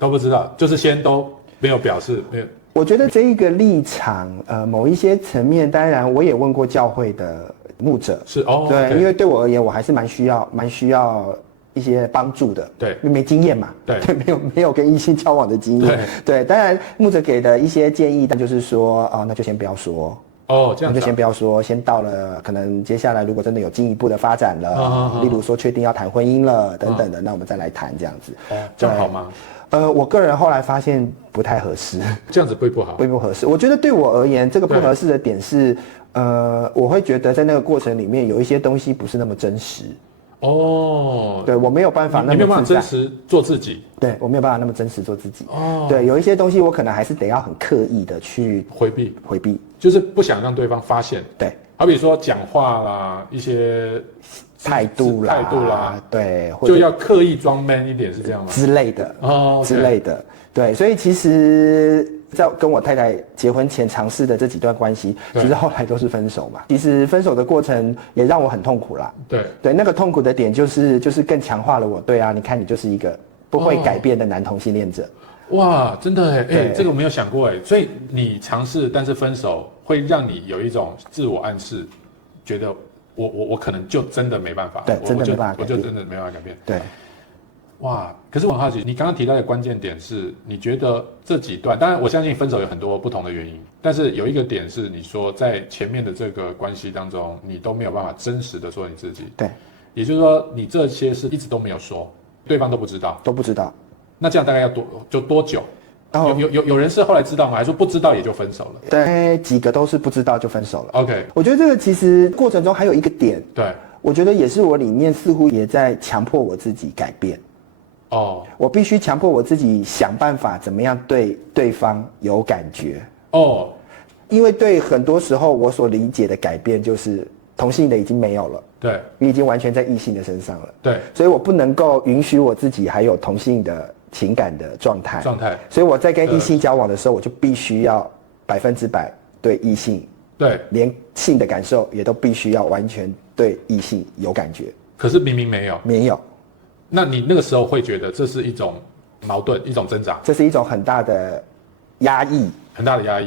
就是先都没有表示，没有。我觉得这一个立场，某一些层面，当然我也问过教会的牧者，是哦，对，因为对我而言，我还是蛮需要一些帮助的，对，因为没经验嘛，对，没有跟异性交往的经验，对，当然牧者给的一些建议，但就是说，那就先不要说。这样就先不要说，先到了可能接下来如果真的有进一步的发展了，例如说确定要谈婚姻了等等的，那我们再来谈这样子。这样好吗？我个人后来发现不太合适。这样子会不好？会不合适？我觉得对我而言，这个不合适的点是，我会觉得在那个过程里面有一些东西不是那么真实。对，我没有办法那么你没有办法真实做自己。对，我没有办法那么真实做自己。对，有一些东西我可能还是得要很刻意的去回避，就是不想让对方发现。对，好比说讲话啦，一些态度啦，对，就要刻意装 man 一点，是这样吗？之类的之类的。对，所以其实在跟我太太结婚前尝试的这几段关系，其实后来都是分手嘛。其实分手的过程也让我很痛苦啦。对，那个痛苦的点就是更强化了我。对啊，你看你就是一个不会改变的男同性恋者。哇，真的这个我没有想过所以你尝试，但是分手会让你有一种自我暗示，觉得我可能就真的没办法。对，真的没办法改变，我就真的没办法改变。对。哇！可是我很好奇，你刚刚提到的关键点是，你觉得这几段，当然我相信分手有很多不同的原因，但是有一个点是，你说在前面的这个关系当中，你都没有办法真实的做你自己。对，也就是说，你这些是一直都没有说，对方都不知道。那这样大概要多久？有人是后来知道吗？还是说不知道也就分手了？对，几个都是不知道就分手了。OK， 我觉得这个其实过程中还有一个点，对，我觉得也是我里面似乎也在强迫我自己改变。我必须强迫我自己想办法怎么样对对方有感觉。因为对很多时候我所理解的改变就是同性的已经没有了，对，你已经完全在异性的身上了，对，所以我不能够允许我自己还有同性的情感的状态，所以我在跟异性交往的时候，我就必须要100%对异性，对，连性的感受也都必须要完全对异性有感觉。可是明明没有。那你那个时候会觉得这是一种矛盾，一种挣扎，这是一种很大的压抑，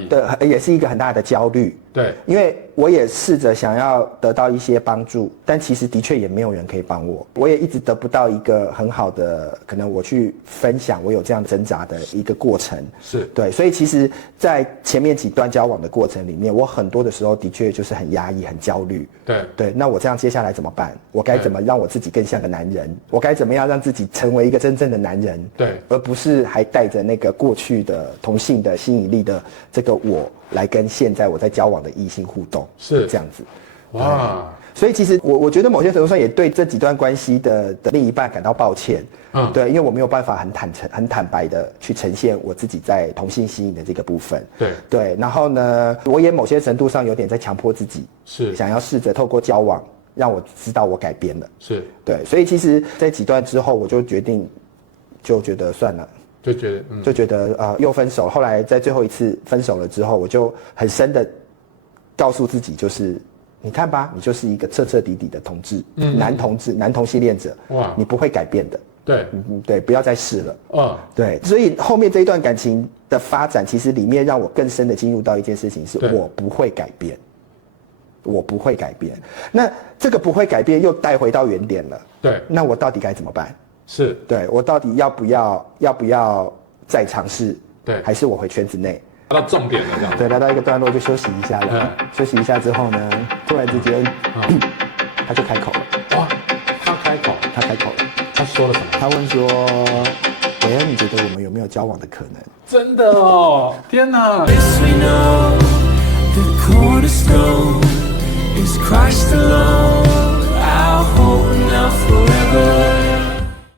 对，也是一个很大的焦虑。对，因为我也试着想要得到一些帮助，但其实的确也没有人可以帮我，我也一直得不到一个很好的，可能我去分享我有这样挣扎的一个过程。是对，所以其实在前面几段交往的过程里面，我很多的时候的确就是很压抑、很焦虑。对，那我这样接下来怎么办？我该怎么让我自己更像个男人？我该怎么样让自己成为一个真正的男人？对，而不是还带着那个过去的同性的吸引力的这个我来跟现在我在交往的异性互动，是这样子。哇！所以其实我觉得某些程度上也对这几段关系的另一半感到抱歉。对，因为我没有办法很坦白的去呈现我自己在同性吸引的这个部分。对，然后呢，我也某些程度上有点在强迫自己，是想要试着透过交往让我知道我改变了。是对，所以其实在几段之后，我就决定，就觉得算了。就觉得又分手。后来在最后一次分手了之后，我就很深的告诉自己，就是你看吧，你就是一个彻彻底底的同志，男同志，男同性恋者，哇，你不会改变的。对，不要再试了。对，所以后面这一段感情的发展，其实里面让我更深的进入到一件事情，是我不会改变，我不会改变。那这个不会改变又带回到原点了。对，那我到底该怎么办？是对我到底要不要再尝试？对，还是我回圈子内？到重点了这样。对，来到一个段落就休息一下了。休息一下之后呢，突然之间，他就开口了。哇，他开口了。他说了什么？他问说：“韦恩，你觉得我们有没有交往的可能？”真的哦，天哪！Yes, we know the cornerstone is Christ alone.